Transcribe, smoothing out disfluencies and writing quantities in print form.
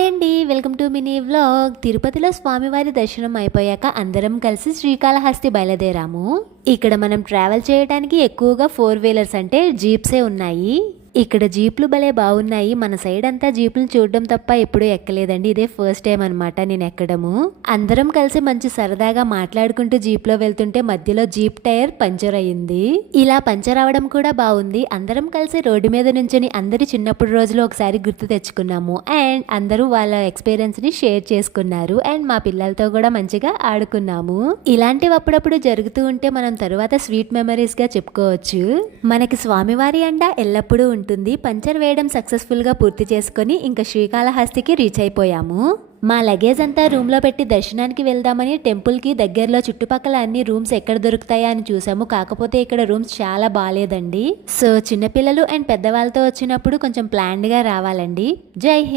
Hi అండి, welcome to mini vlog. తిరుపతిలో స్వామివారి దర్శనం అయిపోయాక అందరం కలిసి శ్రీకాళహస్తి బయలుదేరాము. ఇక్కడ మనం ట్రావెల్ చేయడానికి ఎక్కువగా 4 వీలర్స్ అంటే జీప్సే ఉన్నాయి. ఇక్కడ జీప్లు భలే బాగున్నాయి. మన సైడ్ అంతా జీప్లు చూడడం తప్ప ఎప్పుడూ ఎక్కలేదండి. ఇదే ఫస్ట్ టైం అనమాట నేను ఎక్కడము. అందరం కలిసి మంచి సరదాగా మాట్లాడుకుంటూ జీప్లో వెళ్తుంటే మధ్యలో జీప్ టైర్ పంచర్ అయ్యింది. ఇలా పంచర్ అవడం కూడా బాగుంది. అందరం కలిసి రోడ్డు మీద నుంచొని అందరి చిన్నప్పుడు రోజులు ఒకసారి గుర్తు తెచ్చుకున్నాము. అండ్ అందరూ వాళ్ళ ఎక్స్పీరియన్స్ ని షేర్ చేసుకున్నారు. అండ్ మా పిల్లలతో కూడా మంచిగా ఆడుకున్నాము. ఇలాంటివి అప్పుడప్పుడు జరుగుతూ ఉంటే మనం తరువాత స్వీట్ మెమరీస్ గా చెప్పుకోవచ్చు. మనకి స్వామివారి అండ ఎల్లప్పుడూ ఉంటుంది. పంచర్ వేయడం సక్సెస్ఫుల్ గా పూర్తి చేసుకొని ఇంకా శ్రీకాళహస్తికి రీచ్ అయిపోయాము. మా లగేజ్ అంతా రూమ్ లో పెట్టి దర్శనానికి వెళ్దామని టెంపుల్ కి దగ్గరలో చుట్టుపక్కల అన్ని రూమ్స్ ఎక్కడ దొరుకుతాయా అని చూసాము. కాకపోతే ఇక్కడ రూమ్స్ చాలా బాగాలేదండి. సో చిన్నపిల్లలు అండ్ పెద్దవాళ్ళతో వచ్చినప్పుడు కొంచెం ప్లాన్డ్ గా రావాలండి. జై హింద్.